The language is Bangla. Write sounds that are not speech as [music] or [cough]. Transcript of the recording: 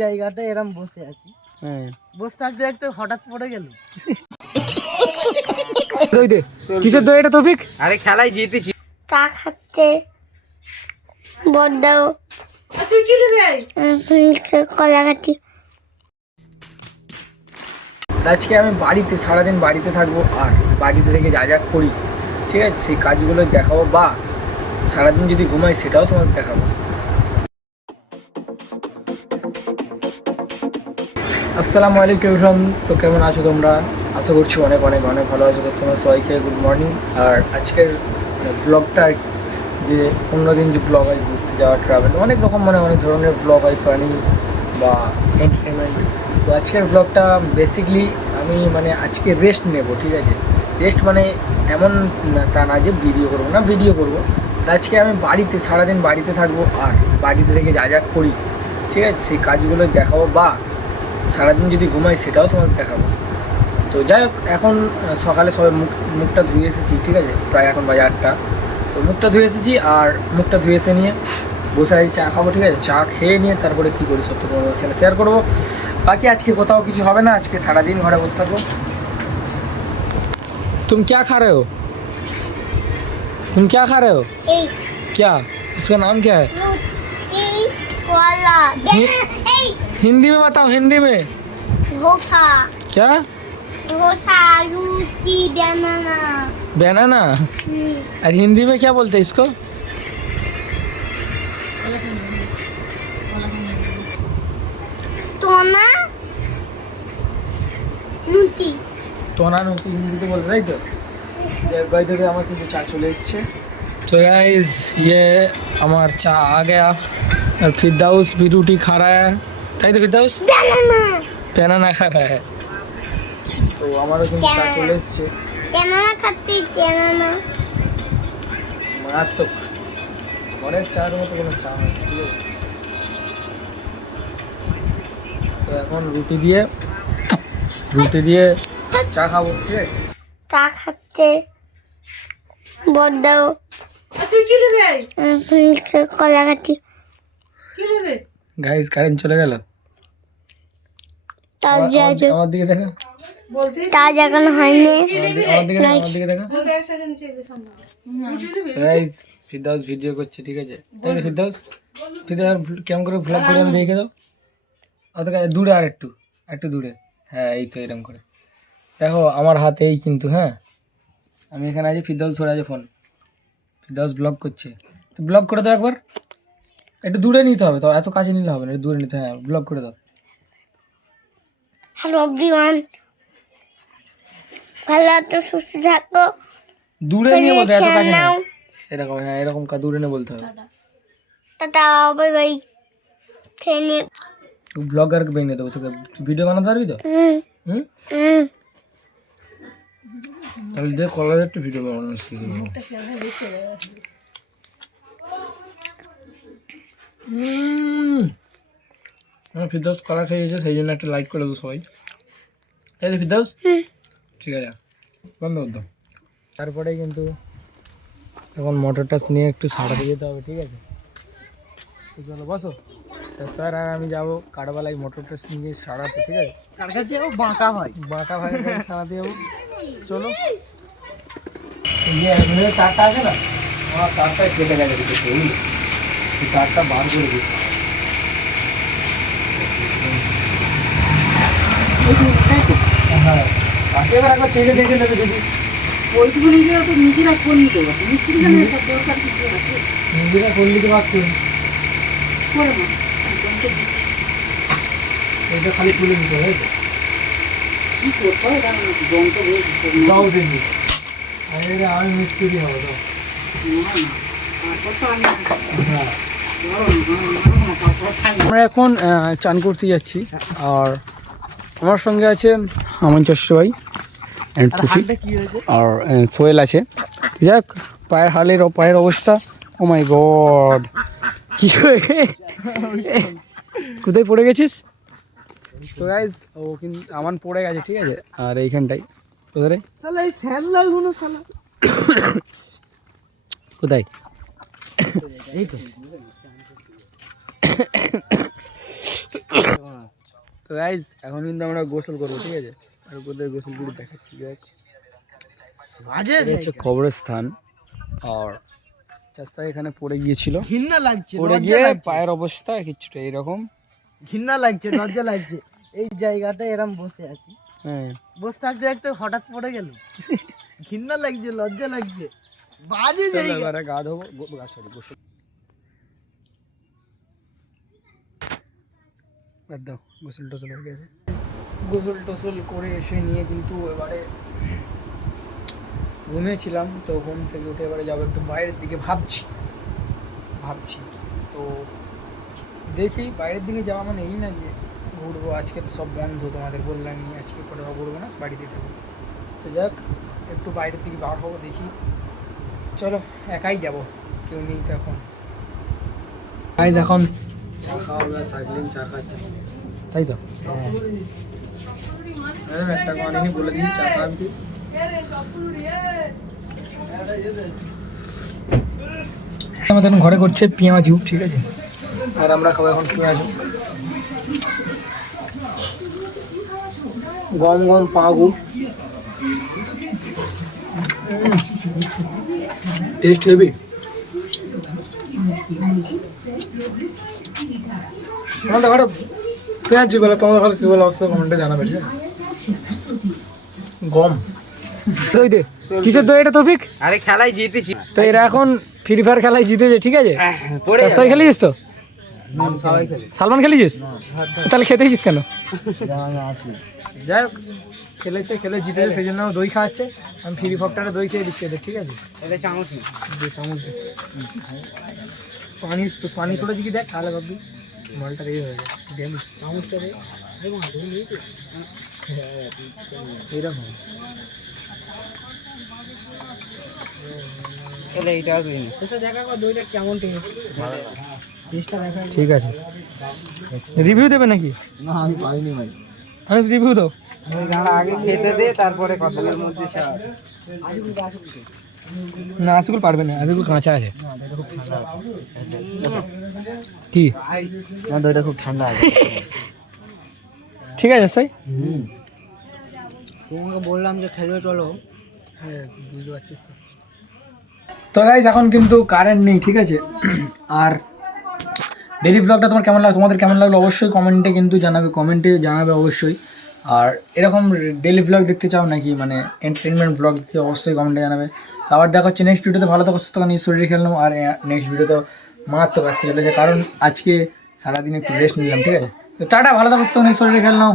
জায়গাটা এরম বসে আছি। হ্যাঁ। বসে থাকতে থাকতে হঠাৎ পড়ে গেল। দই দে। কিসের দই এটা তৌফিক? আরে খেলায় জিতেছি। চা খাচ্ছে। কলা কাটি আজকে আমি বাড়িতে সারাদিন বাড়িতে থাকব আর বাড়িতে থেকে যা যা করি ঠিক আছে সেই কাজগুলো দেখাবো বা সারাদিন যদি ঘুমাই সেটাও তোমাকে দেখাবো। আসসালামু আলাইকুম এভরিওয়ান। তো কেমন আছো তোমরা? আশা করছি অনেক অনেক অনেক ভালো আছো। তো তোমরা সবাইকে গুড মর্নিং আর আজকের ব্লগটা যে অন্যদিন যে ব্লগ হয়, ঘুরতে যাওয়া ট্রাভেল অনেক রকম মানে অনেক ধরনের ব্লগ হয় ফানি বা এন্টারটেনমেন্ট তো আজকের ব্লগটা বেসিকলি আমি মানে আজকে রেস্ট নেব, ঠিক আছে? রেস্ট মানে এমন তা না যে ভিডিও করব না ভিডিও করব। আজকে আমি বাড়িতে, সারাদিন বাড়িতে থাকব, আর বাড়িতে থেকে যা যা করি, ঠিক আছে? সেই কাজগুলো দেখাবো, বা সারাদিন যদি ঘুমাই সেটাও তোমাকে দেখাবো তো যাই হোক এখন আহ, সকালে সবাই মুখ মুখটা ধুয়ে এসেছি ঠিক আছে প্রায় এখন বাজে আটটা তো মুখটা ধুয়ে এসেছি আর মুখটা ধুয়ে এসে নিয়ে বসে আছি চা খাবো ঠিক আছে চা খেয়ে নিয়ে তারপরে কী করি সব তো তোমাদের চ্যানেল শেয়ার করবো বাকি আজকে কোথাও কিছু হবে না আজকে সারাদিন ঘরে বসে থাকবো तुम क्या खा रहे हो तुम क्या खा रहे हो এই क्या उसका नाम क्या है রুটি কলা হি- এই हिंदी में बताओ हिंदी में ধোসা क्या ধোসা রুটি বানানা बनाना হুম और हिंदी में क्या बोलते हैं इसको তোনা রুটি তোনা নতি হিন্দিতে বলতে তাই তো ভাই থেকে আমার কিন্তু চা চলে এসছে तो गाइस ये আমার চা आ गया और फिरदाउस भी रोटी खा रहा है তাই তো ফিরদাউস ব্যানানা খা রা হ্যাঁ তো আমারও কিন্তু চা চলে এসছে। ব্যানানা খাচ্ছি ব্যানানা মারাত্মক। অনেক চার মতো কোনো চা নেই তো এখন রুটি দিয়ে রুটি দিয়ে চা খাব ঠিক আছে? চা খাচ্ছে। বড়দাও। কলা কাটি। গাইস কারেন্ট চলে গেল? আমার- দিকে দেখো। তার এখন হয়নি। আমার দিকে আমার দিকে দেখো। গাইস ফিরদাউস ভিডিও করছে ঠিক আছে? তাই তো ফিরদাউস ফিরদাউস কেমন করে ভ্লগ করে আমি দেখে দাও। অত দূরে আর একটু একটু দূরে। হ্যাঁ এই তো এরকম করে। দেখো আমার হাতে এই কিন্তু হ্যাঁ? আমি এখানে আছি ফিরদাউস ধরে আছে ফোন ফিরদাউস ব্লগ করছে। তো ব্লগ করে দাও একবার। একটু দূরে নিতে হবে তো এত কাছে নিলে হবে না একটু দূরে নিতে হ্যাঁ ব্লগ করে দাও। হ্যালো এভরিওয়ান ভালো তো সুস্থ থাকো। দূরে নিয়ে বলতে এত কাছে না। নাও। এরকম হ্যাঁ এরকম কা দূরে নিয়ে বলতে হবে। টাটা। বাই বাই খেয়ে নে ব্লগারকে বেরিয়ে দেবো তোকে ভিডিও বানাতে পারবি তো? হুম। হুম? হুম। তাহলে দেখ কলার একটু ভিডিও বানানো শিখে নেব উম। আমার ফিরদাউস কলা গেছে সেই জন্য একটা লাইক করে দেবো সবাই। তাই তো ফিরদাউস ঠিক আছে বন্ধ কর দাও। তারপরে কিন্তু এখন মোটর মোটরটা নিয়ে একটু সারাতে যেতে হবে ঠিক আছে? তো চলো বসো। স্যার আর আমি যাব কাঠবালাই মোটরটা নিয়ে সারাতে ঠিক আছে? কার কাছে ও বাঁকা হয় বাঁকা ভাই সারাতে যাব চলো তারটা আছে না? আমার তারটা কেটে গেছে বুঝলি তারটা বার করে হ্যাঁ দেখে নেবে তো নিতে পারতো মিস্ত্রি কেন এটা দরকার কিছু আছে নিজেরা করলে তো পারছেন করে না এটা খালি নিতে হবে দেখি আমি মিস্ত্রি হব তো হ্যাঁ। আমরা এখন চান করতে যাচ্ছি, আর আমার সঙ্গে আছে আমার চষ্ট ভাই and আর সোহেল আছে। যাক পায়ের হালের পায়ের অবস্থা। ও মাই গড কি কোথায় পড়ে গেছিস? তো গাইজ ও কিন্তু আমার পড়ে গেছে ঠিক আছে? আর এইখানটাই। কোথায় কোথায়? এই তো। [coughs] তো গাইজ এখন কিন্তু আমরা গোসল করব ঠিক আছে? আর ওদের গোসল করে দেখাচ্ছি হচ্ছে কবরস্থান আর চাস্তা এখানে পড়ে গিয়েছিল। ঘৃণা লাগছে পড়ে গিয়ে। পায়ের অবস্থা কিছুটা এরকম ঘৃণা লাগছে লজ্জা লাগছে। এই জায়গাটা এরম বসে আছি। হ্যাঁ। বসে থাকতে থাকতে হঠাৎ পড়ে গেল। ঘৃণা লাগছে লজ্জা লাগছে। বাজে জায়গা। গা ধোবো। সরি গোসল। বাদ দাও, গোসল টোসল হয়ে গেছে। গোসল টোসল করে এসে নিয়ে কিন্তু এবারে ঘুমিয়েছিলাম, তো ঘুম থেকে উঠে এবারে যাব একটু বাইরের দিকে ভাবছি। ভাবছি তো দেখি বাইরের দিকে যাওয়া মানে এই না যে ঘুরবো, আজকে তো সব বন্ধ তোমাদের বললামই আজকে কোথাও ঘুরবো না, বাড়িতে থাকব। তো যাক, একটু বাইরের দিকে বার হব দেখি। চলো, একাই যাব, কেউ নেই তো এখন। এখন তাই তো? হ্যাঁ। আমাদের এখন ঘরে করছে পেঁয়াজ ঝুপ ঠিক আছে? আর আমরা খাব এখন পেঁয়াজ। গম গম পাগু টেস্ট হেবি আমাদের ঘরে পেঁয়াজ বলে তোমাদের ঘরে কি বলে অবশ্যই কমেন্টে জানাবে ঠিক আছে? গম। দই দে কিসের দই এটা তৌফিক? আরে খেলায় জিতেছি। তো এরা এখন ফ্রি ফায়ার খেলায় জিতেছে ঠিক আছে? রাস্তায় খেলেছিস তো? সালমান খেলেছিস তাহলে খেতেছিস কেন? যাই হোক খেলেছে খেলে জিতেছে সেই জন্য দই খাওয়াচ্ছে। আমি ফ্রি ফকটারে দই খেয়ে দিচ্ছি ঠিক আছে? এটা চামচ দু চামচ পানি পানি ছড়েছি কি দেখ তাহলে ভাববি। মালটা রেগে হয়ে যায় ড্যামেজ চামচটা রে এইরকম তাহলে এইটাও দিন এটা দেখা কর দইটা কেমন টেস্ট টেস্টটা দেখা ঠিক আছে রিভিউ দেবে নাকি না আমি পারিনি ভাই আমি রিভিউ দাও যারা আগে খেতে দে তারপরে কথার মধ্যে না আশিকুল পারবে না আশিকুল কাঁচা আছে। কি? না দইটা খুব ঠান্ডা আছে। ঠিক আছে হুম। তোমাকে বললাম যে খেলবে চলো। হ্যাঁ বুঝতে পারছিস তো। তো গাইজ এখন কিন্তু কারেন্ট নেই ঠিক আছে? আর ডেলি ব্লগটা তোমার কেমন লাগল? তোমাদের কেমন লাগল? অবশ্যই কমেন্টে কিন্তু জানাবে কমেন্টে জানাবে অবশ্যই। আর এরকম ডেলি ব্লগ দেখতে চাও নাকি মানে এন্টারটেনমেন্ট ব্লগ দেখতে অবশ্যই কমেন্টে জানাবে। তো আবার দেখা হচ্ছে নেক্সট ভিডিওতে ভালো থাকো, সুস্থ নিয়ে শরীরে খেললাম। আর নেক্সট ভিডিওতে মারাত্মক আসতে চলেছে কারণ আজকে সারাদিন একটু রেস্ট নিলাম, ঠিক আছে? তো টাটা, ভালো থাকো, সুস্থ নিয়ে শরীরে খেললাম।